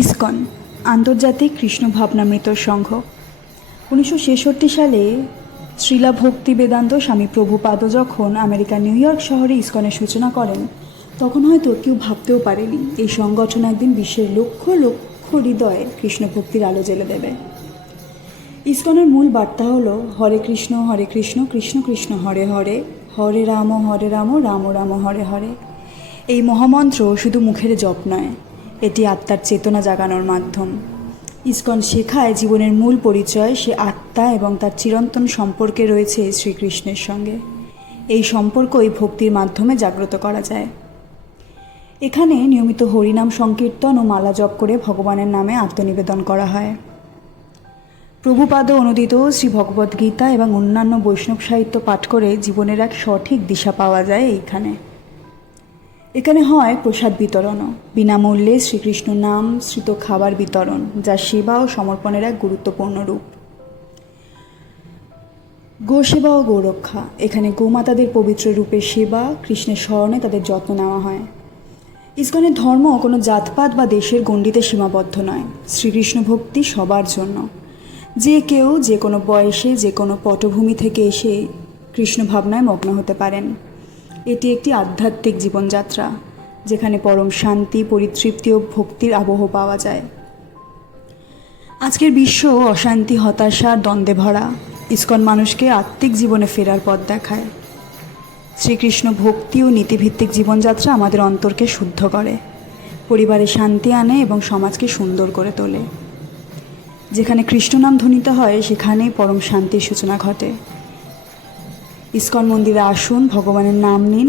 ISKCON, আন্তর্জাতিক কৃষ্ণ ভাবনামৃত সংঘ। উনিশশো ছেষট্টি সালে শ্রীলা ভক্তি বেদান্ত স্বামী প্রভুপাদ যখন আমেরিকার নিউ ইয়র্ক শহরে ইসকনের সূচনা করেন, তখন হয়তো কেউ ভাবতেও পারেনি এই সংগঠন একদিন বিশ্বের লক্ষ লক্ষ হৃদয়ে কৃষ্ণ ভক্তির আলো জ্বেলে দেবে। ইসকনের মূল বার্তা হলো, হরে কৃষ্ণ হরে কৃষ্ণ কৃষ্ণ কৃষ্ণ, হরে হরে হরে রাম হরে রাম রাম রাম হরে হরে। এই মহামন্ত্র শুধু মুখের জপ নয় এটি আত্মার চেতনা জাগানোর মাধ্যম। ইসকন শেখায় জীবনের মূল পরিচয় সে আত্মা এবং তার চিরন্তন সম্পর্কে রয়েছে শ্রীকৃষ্ণের সঙ্গে। এই সম্পর্কই ভক্তির মাধ্যমে জাগ্রত করা যায়। এখানে নিয়মিত হরিনাম সংকীর্তন ও মালা জপ করে ভগবানের নামে আত্মনিবেদন করা হয়। প্রভুপাদ অনুদিত শ্রী ভগবদ্গীতা এবং অন্যান্য বৈষ্ণব সাহিত্য পাঠ করে জীবনের এক সঠিক দিশা পাওয়া যায় এইখানে। এখানে হয় প্রসাদ বিতরণও। বিনামূল্যে শ্রীকৃষ্ণ নাম শ্রিত খাবার বিতরণ, যা সেবা ও সমর্পণের এক গুরুত্বপূর্ণ রূপ। গোসেবা ও গোরক্ষা। এখানে গোমাতাদের পবিত্র রূপে সেবা, কৃষ্ণের স্মরণে তাদের যত্ন নেওয়া হয়। ইসকনের ধর্ম কোনো জাতপাত বা দেশের গণ্ডিতে সীমাবদ্ধ নয়। শ্রীকৃষ্ণ ভক্তি সবার জন্য। যে কেউ যে কোনো বয়সে, যে কোনো পটভূমি থেকে এসে কৃষ্ণ ভাবনায় মগ্ন হতে পারেন। এটি একটি আধ্যাত্মিক জীবনযাত্রা, যেখানে পরম শান্তি, পরিতৃপ্তি ও ভক্তির আবহ পাওয়া যায়। আজকের বিশ্ব অশান্তি, হতাশা, দ্বন্দ্বে ভরা ইস্কন মানুষকে আত্মিক জীবনে ফেরার পথ দেখায়। শ্রীকৃষ্ণ ভক্তি ও নীতিভিত্তিক জীবনযাত্রা আমাদের অন্তরকে শুদ্ধ করে, পরিবারে শান্তি আনে এবং সমাজকে সুন্দর করে তোলে। যেখানে কৃষ্ণ নাম ধ্বনিত হয়, সেখানেই পরম শান্তির সূচনা ঘটে। ইসকন মন্দিরে আসুন ভগবানের নাম নিন।